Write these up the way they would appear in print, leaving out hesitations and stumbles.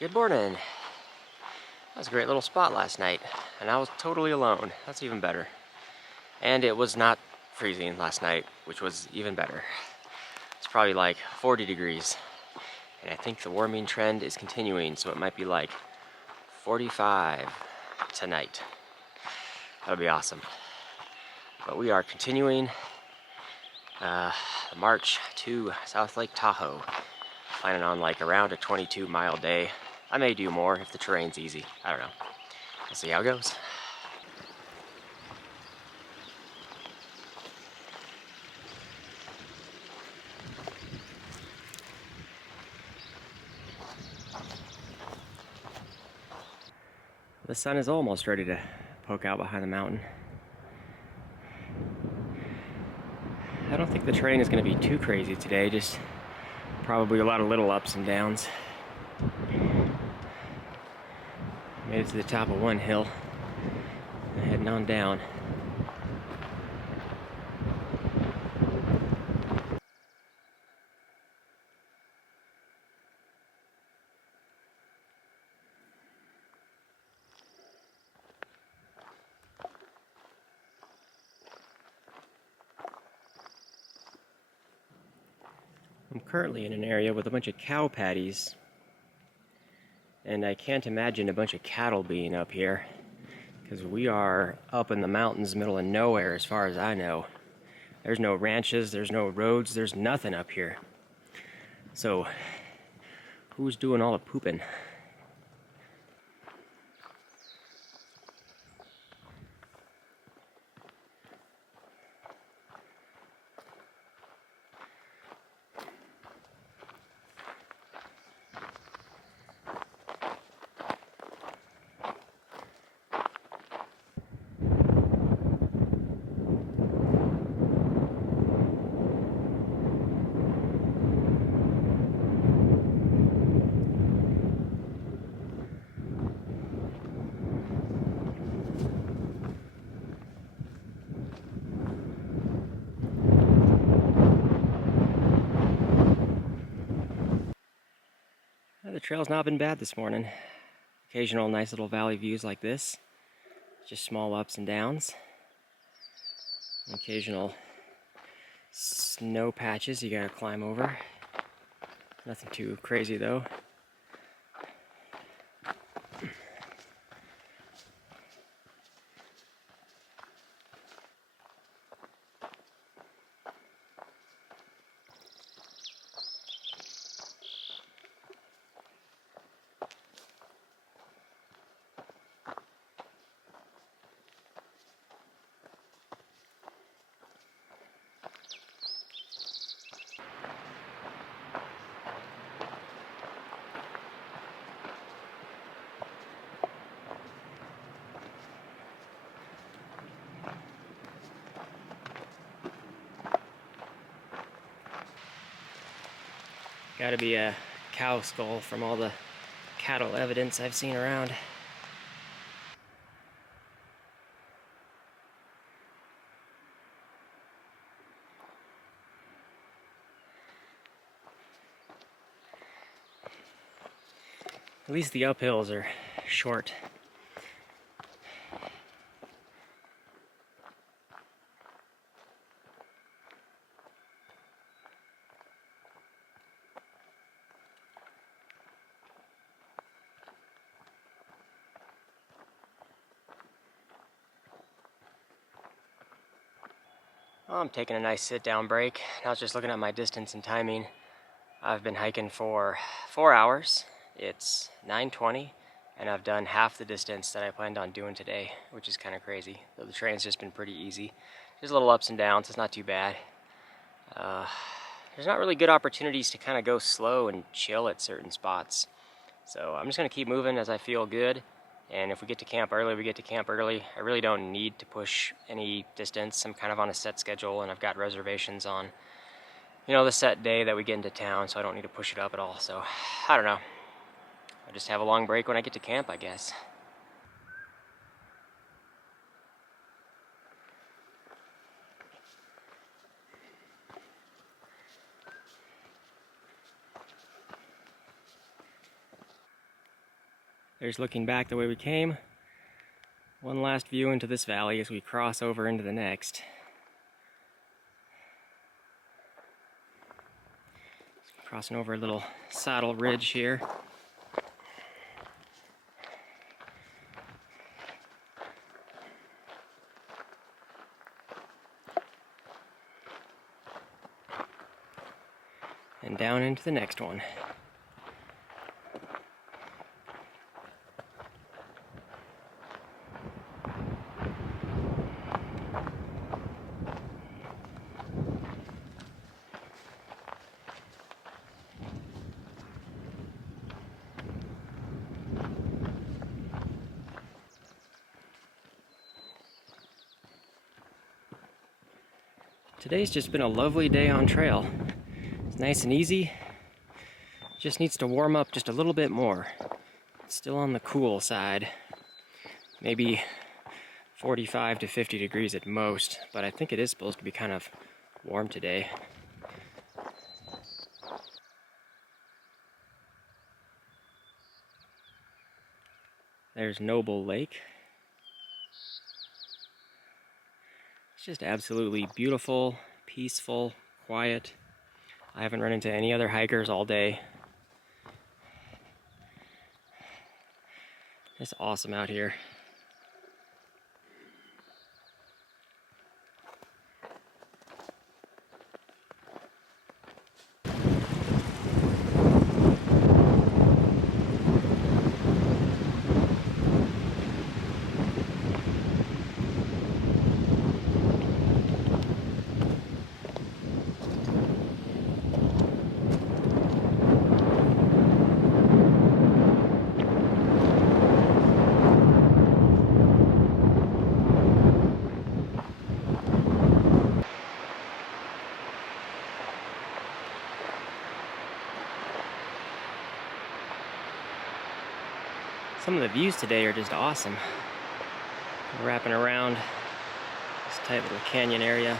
Good morning. That was a great little spot last night, and I was totally alone. That's even better. And it was not freezing last night, which was even better. It's probably like 40 degrees, and I think the warming trend is continuing, so it might be like 45 tonight. That would be awesome. But we are continuing the march to South Lake Tahoe. Planning on like around a 22-mile day. I may do more if the terrain's easy. I don't know. We'll see how it goes. The sun is almost ready to poke out behind the mountain. I don't think the terrain is going to be too crazy today, just probably a lot of little ups and downs. Made it to the top of one hill, and heading on down. I'm currently in an area with a bunch of cow patties, and I can't imagine a bunch of cattle being up here, because we are up in the mountains, middle of nowhere as far as I know. There's no ranches, there's no roads, there's nothing up here. So, who's doing all the pooping? The trail's not been bad this morning. Occasional nice little valley views like this. Just small ups and downs. Occasional snow patches you gotta climb over. Nothing too crazy though. Gotta be a cow skull from all the cattle evidence I've seen around. At least the uphills are short. I'm taking a nice sit-down break. I was just looking at my distance and timing. I've been hiking for 4 hours. It's 9:20, and I've done half the distance that I planned on doing today, which is kind of crazy. Though the train's just been pretty easy. Just little ups and downs. It's not too bad. There's not really good opportunities to kind of go slow and chill at certain spots. So I'm just going to keep moving as I feel good. And if we get to camp early, we get to camp early. I really don't need to push any distance. I'm kind of on a set schedule, and I've got reservations on, the set day that we get into town, so I don't need to push it up at all. So, I don't know. I'll just have a long break when I get to camp, I guess. There's looking back the way we came. One last view into this valley as we cross over into the next. Crossing over a little saddle ridge here. And down into the next one. Today's just been a lovely day on trail. It's nice and easy. Just needs to warm up just a little bit more. It's still on the cool side. Maybe 45 to 50 degrees at most, but I think it is supposed to be kind of warm today. There's NOBO Lake. It's just absolutely beautiful, peaceful, quiet. I haven't run into any other hikers all day. It's awesome out here. Some of the views today are just awesome. Wrapping around this tight little canyon area.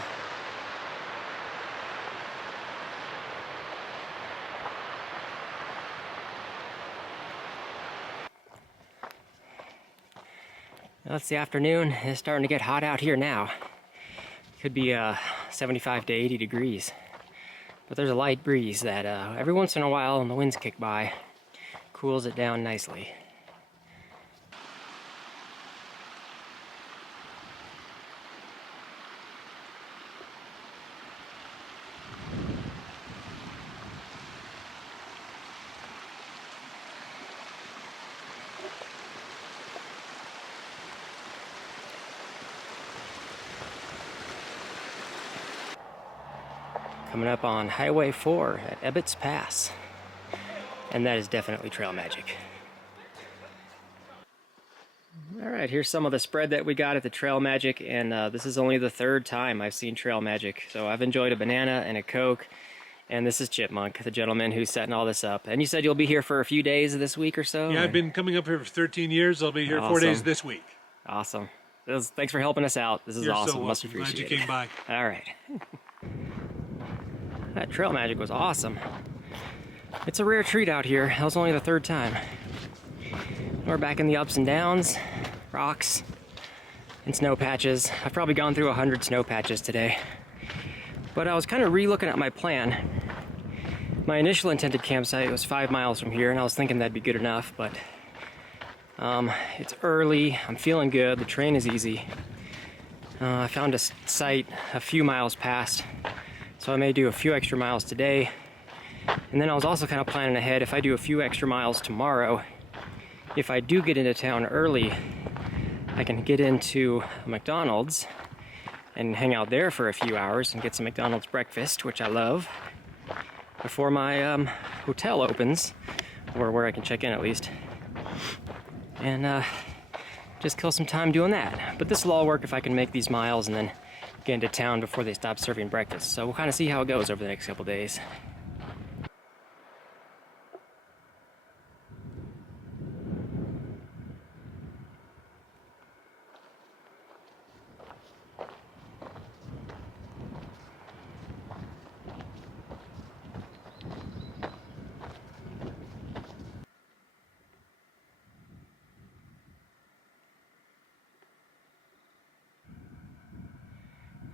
Well, it's the afternoon. It's starting to get hot out here now. Could be 75 to 80 degrees. But there's a light breeze that every once in a while, when the winds kick by, cools it down nicely. Coming up on Highway 4 at Ebbets Pass. And that is definitely trail magic. Alright, here's some of the spread that we got at the Trail Magic, and this is only the third time I've seen Trail Magic. So I've enjoyed a banana and a Coke, and this is Chipmunk, the gentleman who's setting all this up. And you said you'll be here for a few days this week or so? Yeah, I've been coming up here for 13 years. I'll be here 4 days this week. Awesome. Thanks for helping us out. This is awesome. So Much welcome. appreciated. Glad you came by. Alright. That Trail Magic was awesome. It's a rare treat out here. That was only the third time. We're back in the ups and downs, rocks, and snow patches. I've probably gone through 100 snow patches today. But I was kind of re-looking at my plan. My initial intended campsite was 5 miles from here, and I was thinking that'd be good enough, but it's early, I'm feeling good, the terrain is easy. I found a site a few miles past, so I may do a few extra miles today. And then I was also kind of planning ahead, if I do a few extra miles tomorrow, if I do get into town early, I can get into a McDonald's and hang out there for a few hours and get some McDonald's breakfast, which I love, before my hotel opens, or where I can check in at least. And just kill some time doing that. But this will all work if I can make these miles and then get into town before they stop serving breakfast. So we'll kind of see how it goes over the next couple days.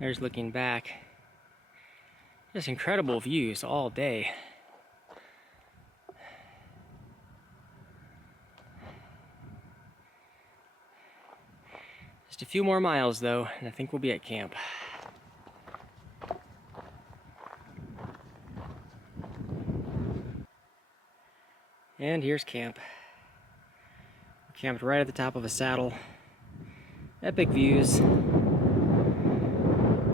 There's looking back. Just incredible views all day. Just a few more miles though, and I think we'll be at camp. And here's camp. We're camped right at the top of a saddle. Epic views.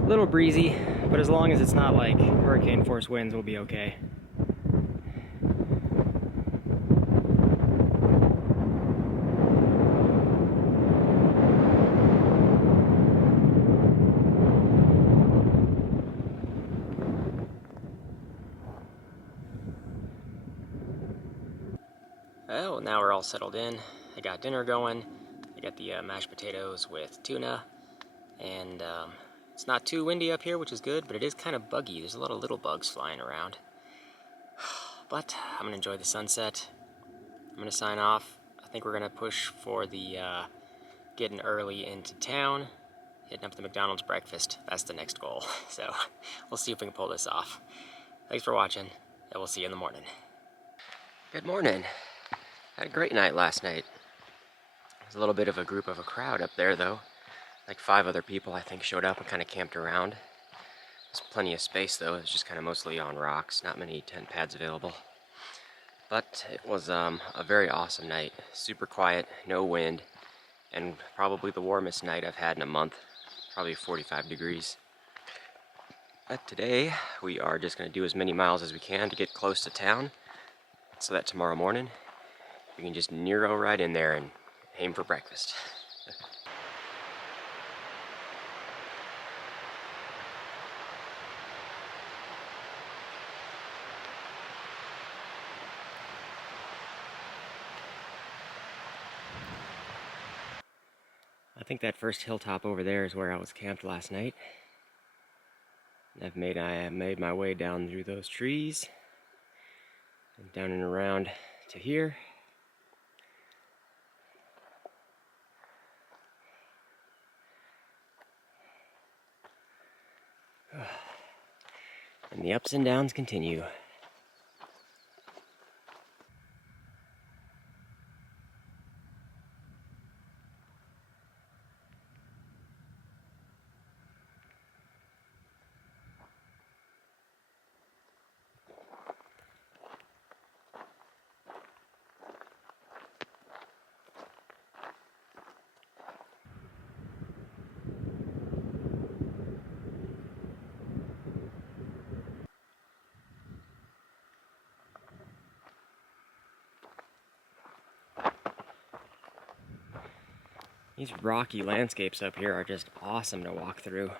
A little breezy, but as long as it's not like hurricane force winds, we'll be okay. Well, now we're all settled in. I got dinner going. I got the mashed potatoes with tuna, and it's not too windy up here, which is good, but it is kind of buggy. There's a lot of little bugs flying around. But I'm gonna enjoy the sunset. I'm gonna sign off. I think we're gonna push for the getting early into town, hitting up the McDonald's breakfast. That's the next goal. So we'll see if we can pull this off. Thanks for watching, and we'll see you in the morning. Good morning. Had a great night last night. There's a little bit of a crowd up there though. Like 5 other people I think showed up and kind of camped around. There's plenty of space though. It's just kind of mostly on rocks, not many tent pads available. But it was a very awesome night. Super quiet, no wind, and probably the warmest night I've had in a month. Probably 45 degrees. But today we are just going to do as many miles as we can to get close to town, so that tomorrow morning we can just Nero right in there and aim for breakfast. I think that first hilltop over there is where I was camped last night. I have made my way down through those trees, and down and around to here. And the ups and downs continue. These rocky landscapes up here are just awesome to walk through.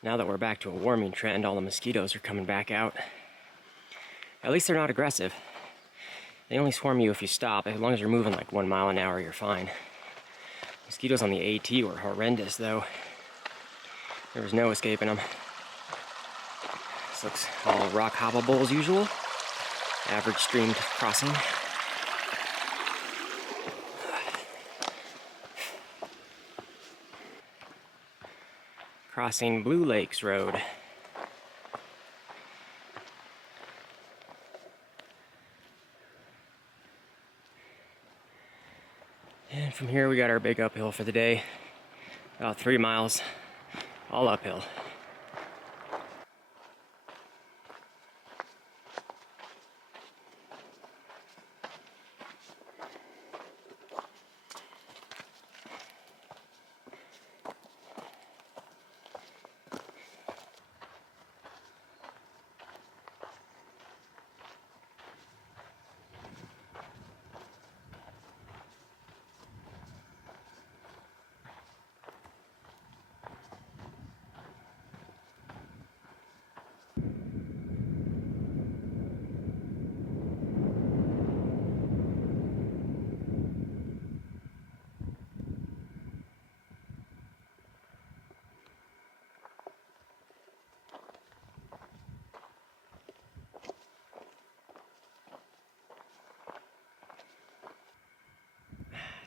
Now that we're back to a warming trend, all the mosquitoes are coming back out. At least they're not aggressive. They only swarm you if you stop. As long as you're moving like 1 mile an hour, you're fine. Mosquitoes on the AT were horrendous though. There was no escaping them. This looks all rock hoppable as usual. Average stream crossing. Crossing Blue Lakes Road. And from here we got our big uphill for the day. About 3 miles, all uphill.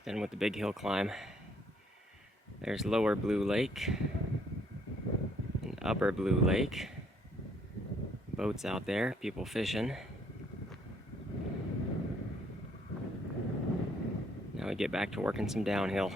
done with the big hill climb. There's Lower Blue Lake and Upper Blue Lake. Boats out there, people fishing. Now we get back to working some downhill.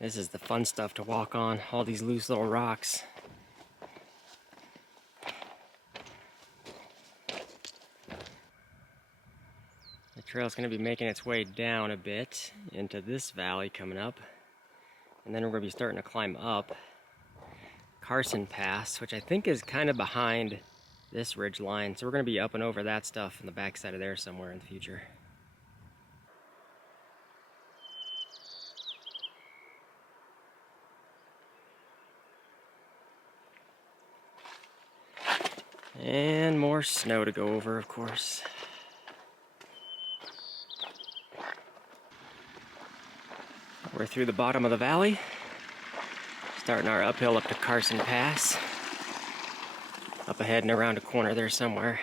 This is the fun stuff to walk on, all these loose little rocks. The trail's going to be making its way down a bit into this valley coming up. And then we're going to be starting to climb up Carson Pass, which I think is kind of behind this ridge line. So we're going to be up and over that stuff in the backside of there somewhere in the future. And more snow to go over, of course. We're through the bottom of the valley, starting our uphill up to Carson Pass. Up ahead and around a corner there somewhere.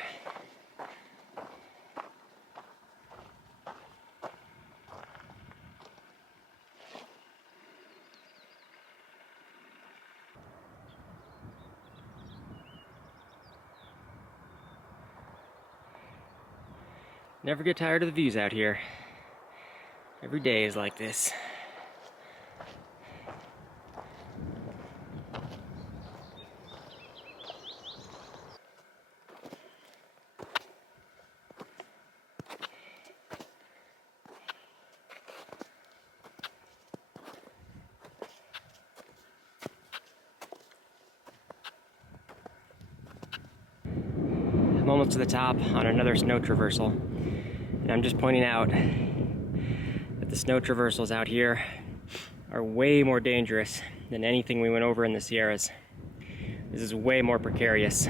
Never get tired of the views out here. Every day is like this. I'm almost to the top on another snow traversal. And I'm just pointing out that the snow traversals out here are way more dangerous than anything we went over in the Sierras. This is way more precarious.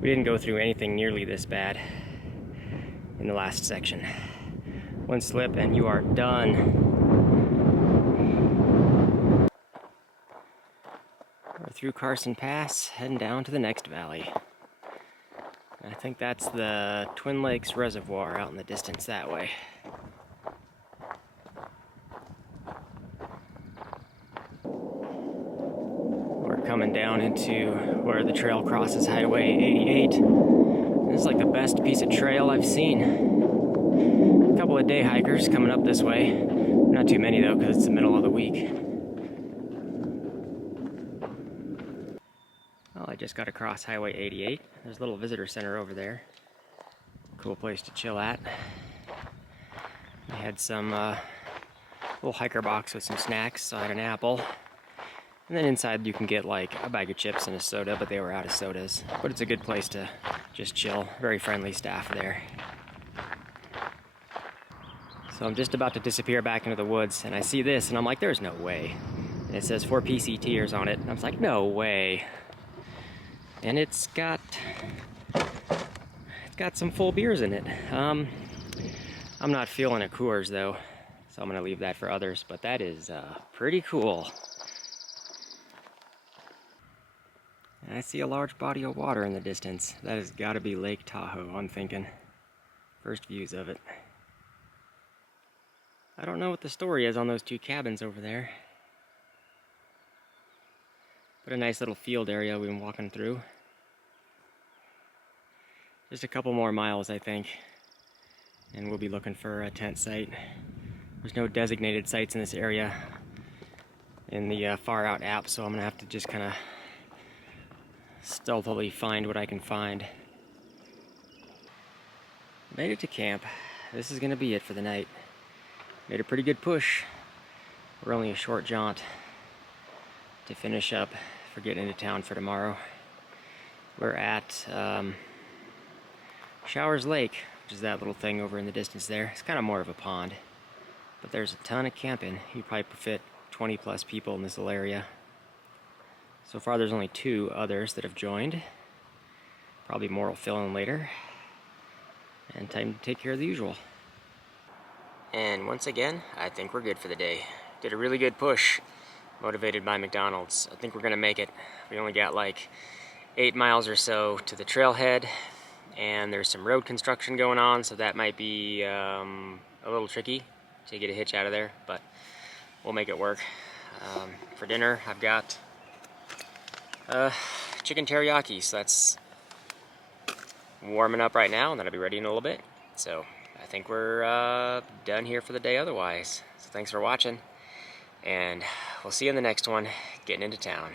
We didn't go through anything nearly this bad in the last section. One slip and you are done. We're through Carson Pass, heading down to the next valley. I think that's the Twin Lakes Reservoir out in the distance that way. We're coming down into where the trail crosses Highway 88. This is like the best piece of trail I've seen. A couple of day hikers coming up this way. Not too many though, because it's the middle of the week. Well, I just got across Highway 88. There's a little visitor center over there. Cool place to chill at. We had some little hiker box with some snacks, so I had an apple. And then inside you can get like a bag of chips and a soda, but they were out of sodas. But it's a good place to just chill. Very friendly staff there. So I'm just about to disappear back into the woods, and I see this, and I'm like, there's no way. And it says 4 PCTers on it, and I was like, no way. And it's got some full beers in it. I'm not feeling a Coors though, so I'm gonna leave that for others, but that is pretty cool. And I see a large body of water in the distance. That has got to be Lake Tahoe, I'm thinking. First views of it. I don't know what the story is on those 2 cabins over there. But a nice little field area we've been walking through. Just a couple more miles, I think, and we'll be looking for a tent site. There's no designated sites in this area in the Far Out app, so I'm gonna have to just kind of stealthily find what I can find. Made it to camp. This is gonna be it for the night. Made a pretty good push. We're only a short jaunt to finish up for getting into town for tomorrow. We're at Showers Lake, which is that little thing over in the distance there. It's kind of more of a pond, but there's a ton of camping. You probably fit 20 plus people in this little area. So far there's only 2 others that have joined. Probably more will fill in later. And time to take care of the usual. And once again, I think we're good for the day. Did a really good push, motivated by McDonald's. I think we're gonna make it. We only got like 8 miles or so to the trailhead, and there's some road construction going on, so that might be a little tricky to get a hitch out of there, but we'll make it work. For dinner, I've got chicken teriyaki, so that's warming up right now, and that'll be ready in a little bit. So I think we're done here for the day otherwise. So thanks for watching, and we'll see you in the next one, getting into town.